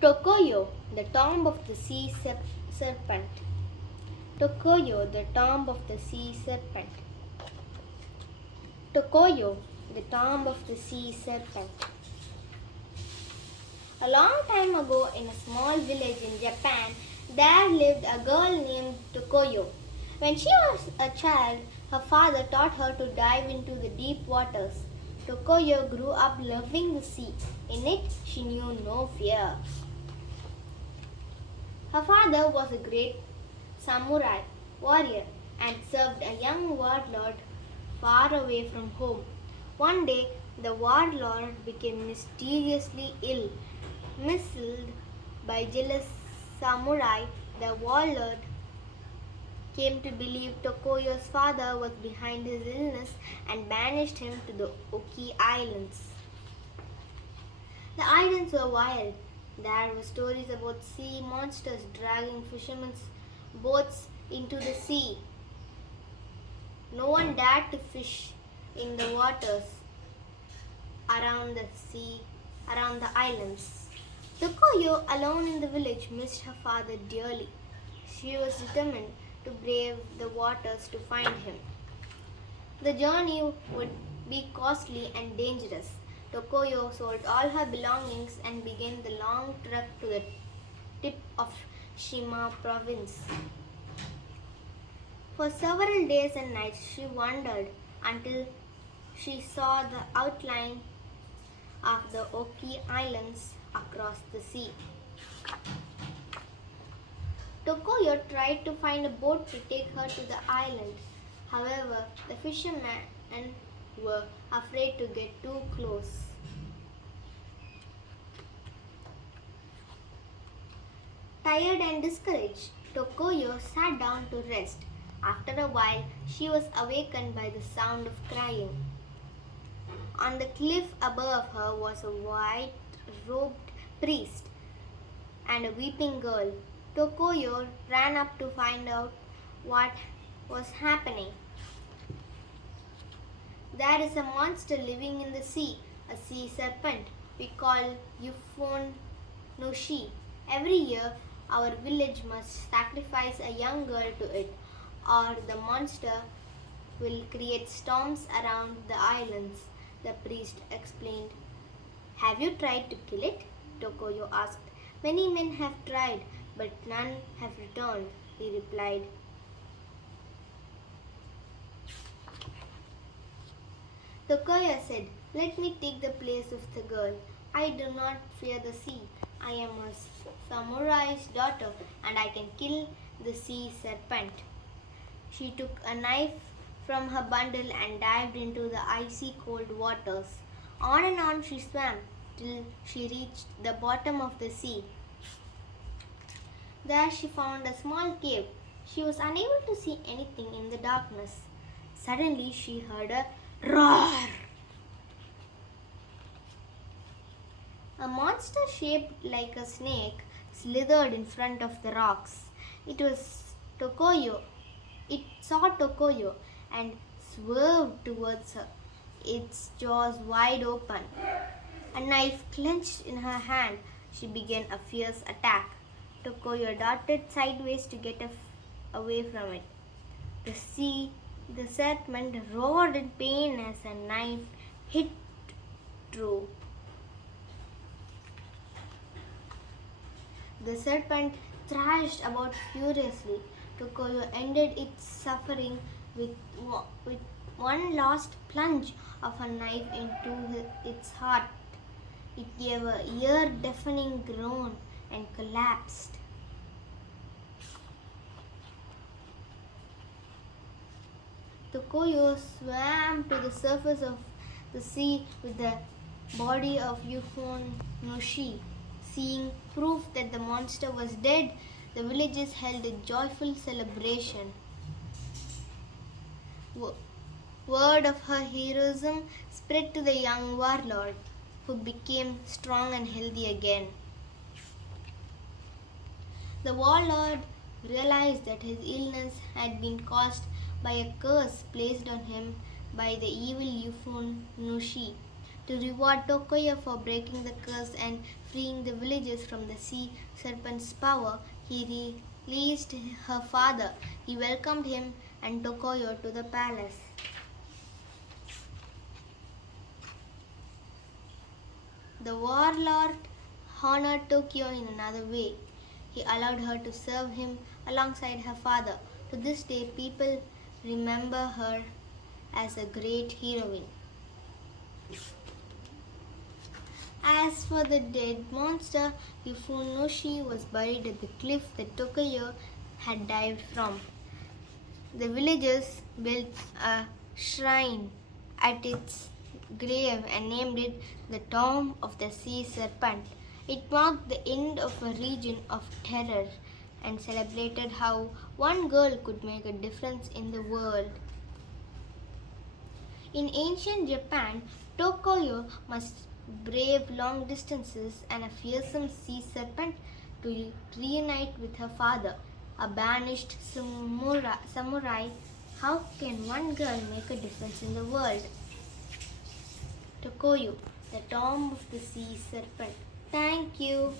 Tokoyo, the tomb of the sea serpent. Tokoyo, the tomb of the sea serpent. Tokoyo, the tomb of the sea serpent. A long time ago, in a small village in Japan, there lived a girl named Tokoyo. When she was a child, her father taught her to dive into the deep waters. Tokoyo grew up loving the sea. In it, she knew no fear. Her father was a great samurai warrior and served a young warlord far away from home. One day, the warlord became mysteriously ill. Misled by jealous samurai, the warlord came to believe Tokoyo's father was behind his illness and banished him to the Oki Islands. The islands were wild. There were stories about sea monsters dragging fishermen's boats into the sea. No one dared to fish in the waters around the islands. Tokoyo, alone in the village, missed her father dearly. She was determined to brave the waters to find him. The journey would be costly and dangerous. Tokoyo sold all her belongings and began the long trek to the tip of Shima province. For several days and nights she wandered until she saw the outline of the Oki Islands across the sea. Tokoyo tried to find a boat to take her to the island. However, the fishermen were afraid to get too close. Tired and discouraged, Tokoyo sat down to rest. After a while, she was awakened by the sound of crying. On the cliff above her was a white-robed priest and a weeping girl. Tokoyo ran up to find out what was happening. There is a monster living in the sea, a sea serpent we call Yufon Noshi. Every year, our village must sacrifice a young girl to it, or the monster will create storms around the islands, the priest explained. Have you tried to kill it? Tokoyo asked. Many men have tried, but none have returned, he replied. Tokoyo said, let me take the place of the girl. I do not fear the sea. I am a samurai's daughter and I can kill the sea serpent. She took a knife from her bundle and dived into the icy cold waters. On and on she swam till she reached the bottom of the sea. There she found a small cave. She was unable to see anything in the darkness. Suddenly she heard a roar. A monster shaped like a snake slithered in front of the rocks. It was Tokoyo. It saw Tokoyo and swerved towards her, its jaws wide open. A knife clenched in her hand, she began a fierce attack. Tokoyo darted sideways to get away from it. The serpent roared in pain as a knife hit through. The serpent thrashed about furiously. Tokoyo ended its suffering with one last plunge of her knife into its heart. It gave a ear-deafening groan and collapsed. Tokoyo swam to the surface of the sea with the body of Yufon Noshi. Seeing proof that the monster was dead, the villagers held a joyful celebration. Word of her heroism spread to the young warlord, who became strong and healthy again. The warlord realized that his illness had been caused by a curse placed on him by the evil Yufon Nushi. To reward Tokoyo for breaking the curse and Freeing the villagers from the sea serpent's power, he released her father. He welcomed him and Tokoyo to the palace. The warlord honored Tokyo in another way. He allowed her to serve him alongside her father. To this day, people remember her as a great heroine. As for the dead monster, Yufunoshi was buried at the cliff that Tokoyo had dived from. The villagers built a shrine at its grave and named it the Tomb of the Sea Serpent. It marked the end of a region of terror and celebrated how one girl could make a difference in the world. In ancient Japan, Tokoyo must brave long distances and a fearsome sea serpent to reunite with her father, a banished samurai. How can one girl make a difference in the world? Tokoyo, the tomb of the sea serpent. Thank you.